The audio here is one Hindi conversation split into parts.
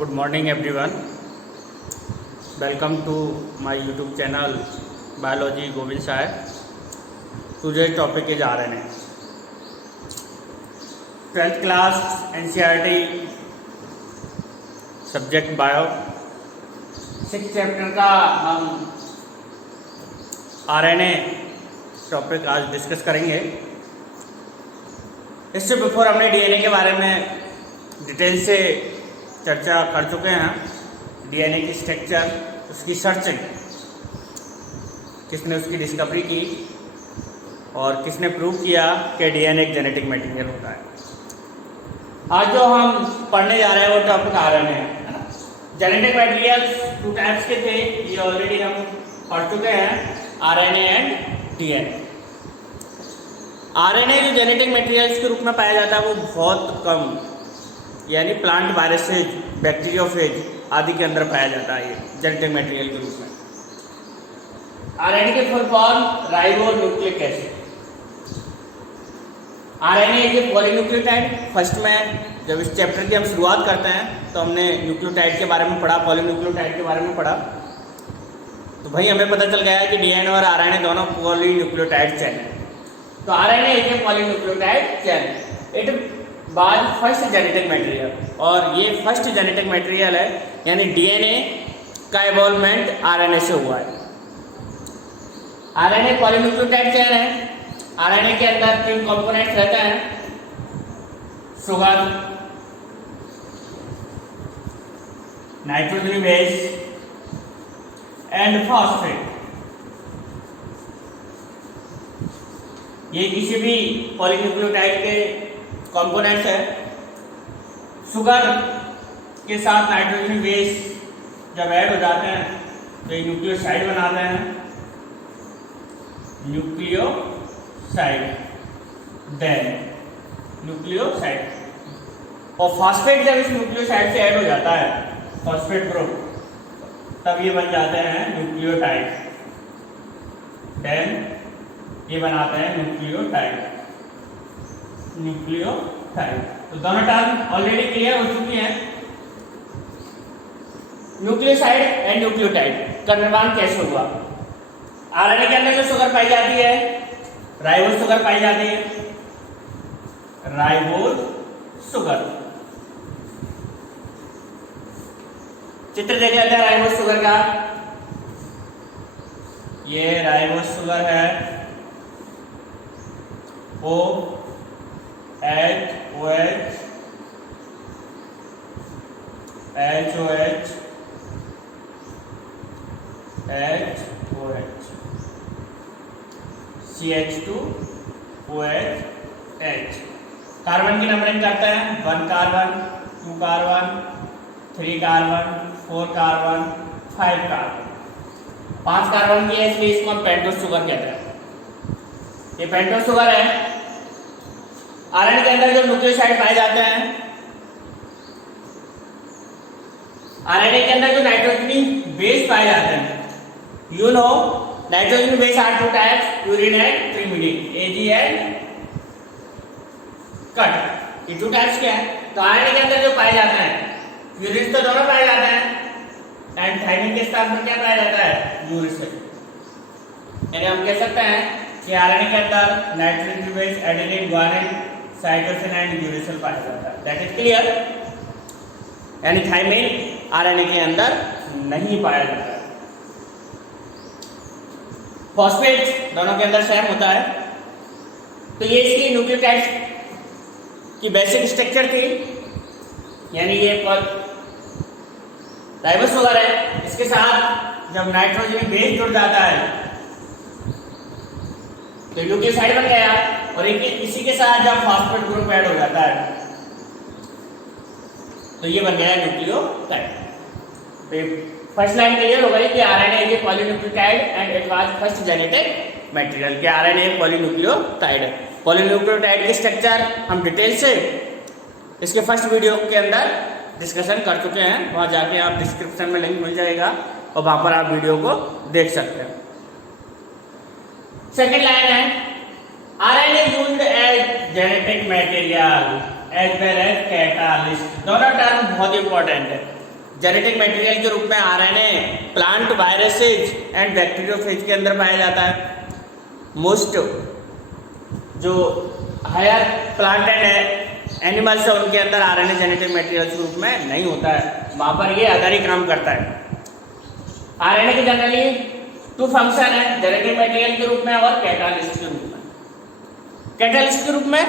Good morning everyone. Welcome to my YouTube channel Biology Govind Sai. Today's topic is RNA. 12th class NCERT subject Bio 6th chapter का हम RNA टॉपिक आज डिस्कस करेंगे। इससे बिफोर हमने DNA के बारे में डिटेल से चर्चा कर चुके हैं। DNA की स्ट्रक्चर, उसकी सर्चिंग, किसने उसकी डिस्कवरी की और किसने प्रूव किया कि DNA एक जेनेटिक मटेरियल होता है। आज जो हम पढ़ने जा रहे हैं वो टॉपिक RNA है ना। जेनेटिक मटेरियल्स 2 टाइप्स के थे, ये ऑलरेडी हम पढ़ चुके हैं, RNA एंड DNA। RNA जो जेनेटिक मटेरियल्स के रूप में पाया जाता है वो बहुत कम, यानी प्लांट वायरसेज, बैक्टीरियोफेज आदि के अंदर पाया जाता है ये जेनेटिक मटेरियल के रूप में। RNA के full form ribo nucleic acid. RNA एक पॉलीन्यूक्लियोटाइड। फर्स्ट में जब इस चैप्टर की हम शुरुआत करते हैं तो हमने न्यूक्लियोटाइड के बारे में पढ़ा, पॉलीन्यूक्लियोटाइड के बारे में पढ़ा। तो भाई हमें पता चल गया है कि DNA और RNA दोनों पॉलीन्यूक्लियोटाइड चेन है। तो RNA एक पॉलीन्यूक्लियोटाइड चेन। इट बाद फर्स्ट जेनेटिक मटेरियल, और ये फर्स्ट जेनेटिक मटेरियल है, यानी DNA का इवॉल्वमेंट RNA से हुआ है। RNA पॉलीन्यूक्लियोटाइड चेन है। RNA के अंदर 3 कंपोनेंट्स रहते हैं, sugar, nitrogen base and phosphate. ये किसी भी पॉलीन्यूक्लियोटाइड के कंपोनेंट्स है। शुगर के साथ नाइट्रोजन बेस जब ऐड हो जाते हैं तो ये न्यूक्लियोसाइड बनाते हैं, न्यूक्लियोसाइड, देन न्यूक्लियोसाइड। और फॉस्फेट जब इस न्यूक्लियोसाइड से ऐड हो जाता है, फॉस्फेट ग्रुप, तब ये बन जाते हैं न्यूक्लियोटाइड। देन ये बनाते हैं न्यूक्लियोटाइड। तो दोनों टर्म ऑलरेडी क्लियर हो चुकी हैं। न्यूक्लियोसाइड एंड न्यूक्लियोटाइड का निर्माण कैसे हुआ? RNA के अंदर जो शुगर पाई जाती है, राइबोज शुगर पाई जाती है, राइबोज शुगर। चित्र देख लेते हैं राइबोज शुगर का। ये राइबोज शुगर है, OH OH HOH HOH CH2 OH H। Carbon की नंबरिंग करते हैं, 1 carbon, 2 carbon, 3 carbon, 4 carbon, 5 carbon. 5 carbon की है, इसलिए इसको हम पेंटोस शुगर कहते हैं। ये पेंटोस शुगर है। RNA के अंदर जो न्यूक्लियोसाइड पाए जाते हैं, RNA के अंदर जो नाइट्रोजनी बेस पाए जाते हैं, you know nitrogen base are 2 types, purine and pyrimidine, AG and cut. ये 2 टाइप्स क्या है? तो RNA के अंदर जो पाए जाते हैं, यूरिन तो दोनों पाए जाते हैं, एंड थाइमिन के स्थान पर क्या पाया जाता है? यूरिन। यानी हम कह सकते हैं कि RNA के अंदर nitrogen base, adenine, guanine, cytosine and uracil पाया जाता है। That is clear. यानी थाइमिन RNA के अंदर नहीं पाया जाता है। फॉस्फेट दोनों के अंदर सेम होता है। तो ये इसकी न्यूक्लियोटाइड की बेसिक स्ट्रक्चर थी, यानी ये राइबोज शुगर है, इसके साथ जब नाइट्रोजन बेस जुड़ जाता है तो न्यूक्लियोसाइड बन गया, और इसी के साथ जब फॉस्फेट ग्रुप ऐड हो जाता है तो ये बन गया न्यूक्लियोटाइड। तो फर्स्ट लाइन क्लियर हो गई कि RNA is a polynucleotide and it was first genetic material. कि RNA एक पॉलीन्यूक्लियोटाइड है। पॉलीन्यूक्लियोटाइड की स्ट्रक्चर हम डिटेल से इसके फर्स्ट वीडियो के अंदर डिस्कशन कर चुके हैं, वहां जाके आप डिस्क्रिप्शन में लिंक मिल जाएगा और वहां पर आप वीडियो को देख सकते हैं। सेकेंड लाइन है, RNA used as genetic material as well as catalyst. दोनों टर्म बहुत इंपॉर्टेंट है। जेनेटिक मटेरियल के रूप में RNA plant viruses and bacteriophage के अंदर पाया जाता है। मोस्ट जो हायर प्लांट एंड एनिमल्स है उनके अंदर आरएनए जेनेटिक मटेरियल के रूप में नहीं होता है, वहां पर ये अदर ही काम करता है। आरएनए के जनरली 2 फंक्शन है, जेनेटिक मटेरियल के रूप में और कैटालिस्ट के रूप में। कैटालिस्ट के रूप में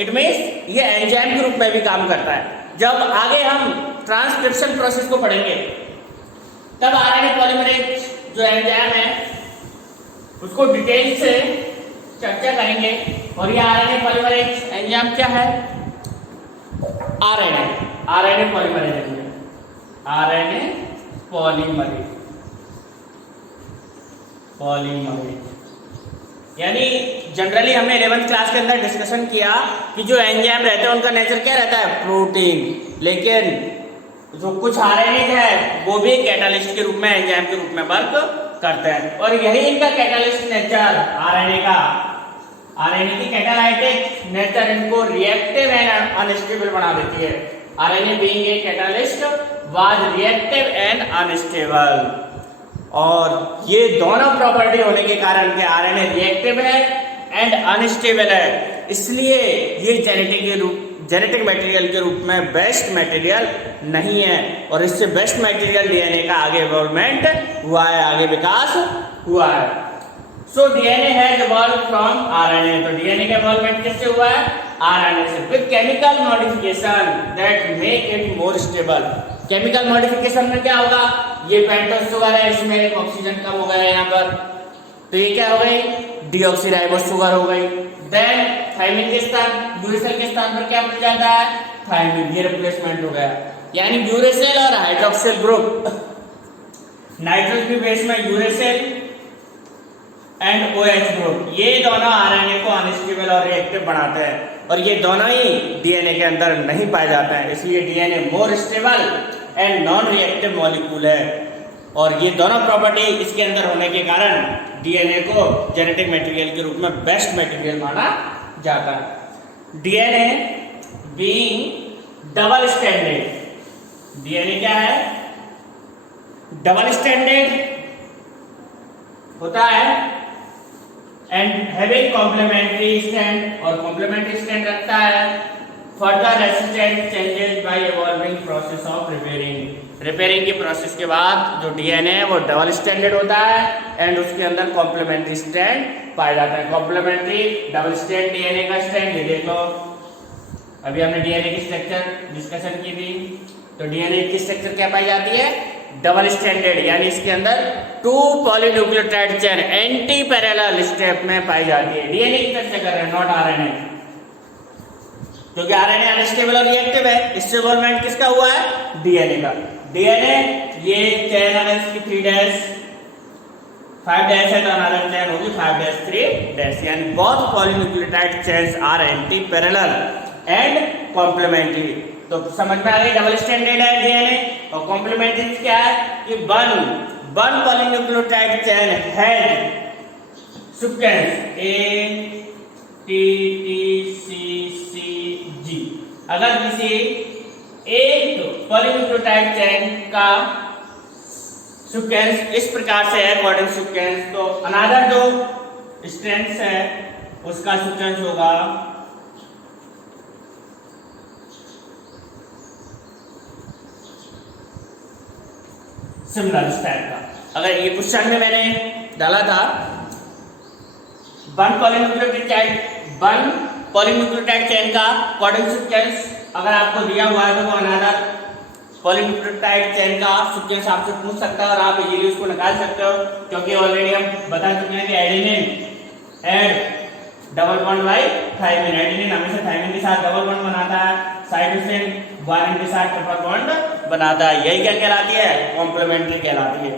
इट मीन्स ये एंजाइम के रूप में भी काम करता है। जब आगे हम ट्रांसक्रिप्शन प्रोसेस को पढ़ेंगे तब आरएनए पॉलीमरेज जो एंजाइम है उसको डिटेल से चर्चा करेंगे। और ये आरएनए पॉलीमरेज एंजाइम क्या है? RNA polymerase enzyme, RNA polymerase यानी जनरली हमने 11th क्लास के अंदर डिस्कशन किया कि जो एंजाइम रहते हैं उनका नेचर क्या रहता है? प्रोटीन। लेकिन जो कुछ आरएनए है वो भी कैटालिस्ट के रूप में एंजाइम के रूप में वर्क करते हैं। और यही इनका कैटालिस्ट नेचर आरएनए की कैटालाइटिक नेचर इनको रिएक्टिव एंड अनस्टेबल बना देती है। RNA being a catalyst was reactive and unstable. और ये दोनों प्रॉपर्टी होने के कारण के आरएनए रिएक्टिव है एंड अनस्टेबल है, इसलिए ये जेनेटिक मटेरियल के रूप में बेस्ट मटेरियल नहीं है। और इससे बेस्ट मटेरियल डीएनए का आगे डेवलपमेंट हुआ है, आगे विकास हुआ है। So DNA has evolved from RNA. तो डीएनए का डेवलपमेंट किससे हुआ है? आरएनए से, with chemical modification that make it more stable. Chemical modification में क्या होगा? ये पेंटोस शुगर है, इसमें एक ऑक्सीजन कम हो गया यहाँ पर, तो ये क्या हो गई? डीऑक्सीराइबोस शुगर हो गई। देन थायमिन के स्थान, यूरेसिल के स्थान पर क्या मिल जाता है? थायमिन, ये रिप्लेसमेंट हो गया। यानी यूरेसिल और हाइड्रोक्सिल ग्रुप, नाइट्रोजन के बेस में यूरेसिल एंड OH ग्रुप, ये दोनों आरएनए को अनस्टेबल और रिएक्टिव बनाते हैं। और ये दोनों ही डीएनए के अंदर नहीं पाए जाते हैं, इसलिए DNA more stable and non reactive molecule है। और ये दोनों प्रॉपर्टी इसके अंदर होने के कारण डीएनए को जेनेटिक मटेरियल के रूप में बेस्ट मटेरियल माना जाता है। DNA being double standard, DNA क्या है? डबल स्टैंडर्ड होता है एंड हैविंग कॉम्प्लीमेंट्री स्ट्रैंड, और कॉम्प्लीमेंट्री स्ट्रैंड रखता है further resistant changes by evolving process of repairing की प्रोसेस के बाद जो डीएनए है वो डबल स्टैंडर्ड होता है एंड उसके अंदर कॉम्प्लीमेंट्री स्ट्रैंड पाया जाता है। कॉम्प्लीमेंट्री डबल स्टैंड डीएनए का स्ट्रैंड ये देखो, अभी हमने डीएनए की स्ट्रक्चर डिस्कशन की थी। तो डीएनए की स्ट्रक्चर क्या पाई जाती है? डबल स्टैंडर्ड, यानी इसके अंदर 2 polynucleotide chain anti parallel step में पाई जाती है। डीएनए की चर्चा कर रहे हैं, नॉट आरएनए, क्योंकि आरएनए अनस्टेबल और रिएक्टिव है। इससे डेवलपमेंट किसका हुआ है? डीएनए का। डीएनए ये चेन अगर इसकी 3 डैश 5 डैश है तो अनदर चेन होगी 5 डैश 3 डैश, यानी both polynucleotide chains are anti parallel and complementary. तो समझ में आ गई, डबल स्टैंडर्ड है डीएनए। और कॉम्प्लीमेंट्री क्या है कि one polynucleotide chain has sequence A T T C C G। अगर किसी एक पॉलीन्यूक्लियोटाइड चेन का सीक्वेंस इस प्रकार से है, अकॉर्डिंग सीक्वेंस, तो अनदर जो स्ट्रैंड्स है उसका सीक्वेंस होगा सिमिलर इस टाइप का। अगर ये क्वेश्चन में मैंने डाला था वन पॉलीन्यूक्लियोटाइड चेन का अकॉर्डिंग सीक्वेंस अगर आपको दिया हुआ है तो वो अनदर पॉलीन्यूक्लियोटाइड चेन का सीक्वेंस आपसे पूछ सकता है और आप इजीली उसको निकाल सकते हो, क्योंकि ऑलरेडी हम बता चुके हैं कि adenine and double bond by thymine. Adenine हमेशा थायमिन के साथ डबल बॉन्ड बनाता है, साइटोसिन ग्वानिन के साथ ट्रिपल बॉन्ड बनाता है। यही क्या कहलाती है? कॉम्प्लीमेंट्री कहलाती है।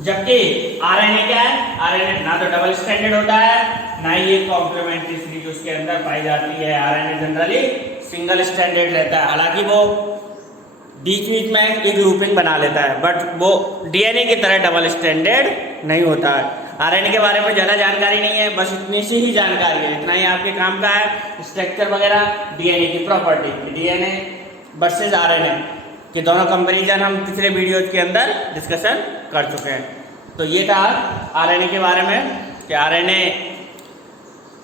जबकि आरएनए क्या है? आरएनए ना तो डबल स्टैंडर्ड होता है ना ही ये कॉम्प्लीमेंट्री सीरीज उसके अंदर पाई जाती है। आरएनए जनरली सिंगल स्टैंडर्ड रहता है, हालांकि वो बीच में एक लूपिंग बना लेता है, बट वो डीएनए की तरह डबल स्टैंडर्ड नहीं होता है। आरएनए के बारे में ज़्यादा जानकारी नहीं है, बस इतनी सी ही जानकारी है, इतना ही आपके काम का है। स्ट्रक्चर वगैरह, डीएनए की प्रॉपर्टी, डीएनए वर्सेज आरएनए के दोनों कंपैरिजन हम पिछले वीडियोज के अंदर डिस्कशन कर चुके हैं। तो ये था आरएनए के बारे में कि आरएनए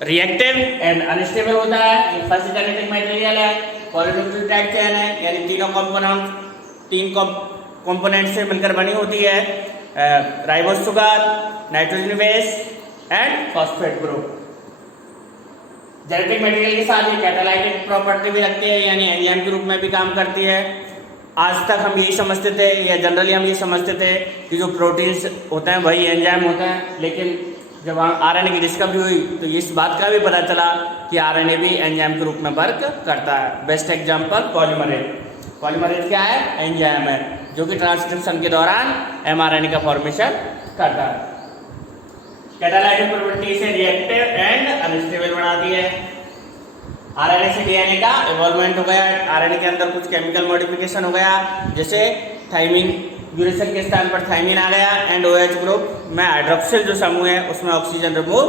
रिएक्टिव एंड अनस्टेबल होता है। ये फर्स्ट जेनेटिक मटेरियल है, पॉलीन्यूक्लियोटाइड चेन है, यानी तीन कंपोनेंट से मिलकर बनी होती है, ribose sugar, nitrogen base and phosphate group. Genetic material के साथ ये कैटालाइटिक प्रॉपर्टी भी रखती है, यानी एंजाइम के रूप में भी काम करती है। आज तक हम यही समझते थे या जनरली हम ये समझते थे कि जो प्रोटीन्स होते हैं वही एंजाइम होते हैं, लेकिन जब आरएनए की डिस्कवरी हुई तो इस बात का भी पता चला कि आरएनए भी एंजाइम के रूप में वर्क करता है। Best example polymerase. पॉलीमरेज क्या है? एंजाइम है जो कि ट्रांसक्रिप्शन के दौरान एमआरएनए का फॉर्मेशन करता है। कैटालाइटिक प्रॉपर्टी से रिएक्टिव एंड अनस्टेबल बनाती है। आरएनए से डीएनए का इवॉल्वमेंट हो गया, आरएनए के अंदर कुछ केमिकल मॉडिफिकेशन हो गया, जैसे थाइमिन यूरेसिल के स्थान पर थाइमिन आ गया एंड OH ग्रुप में हाइड्रोक्सिल जो समूह है उसमें ऑक्सीजन रिमूव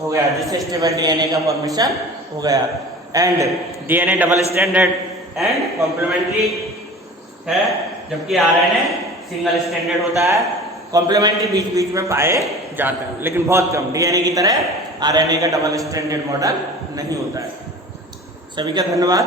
हो गया, जिससे स्टेबल डीएनए का फॉर्मेशन हो गया। And DNA double standard and complementary है, जबकि आरएनए सिंगल स्टैंडर्ड होता है। कॉम्प्लीमेंट्री बीच बीच में पाए जाते हैं लेकिन बहुत कम। डीएनए की तरह आरएनए का डबल स्टैंडर्ड मॉडल नहीं होता है। सभी का धन्यवाद।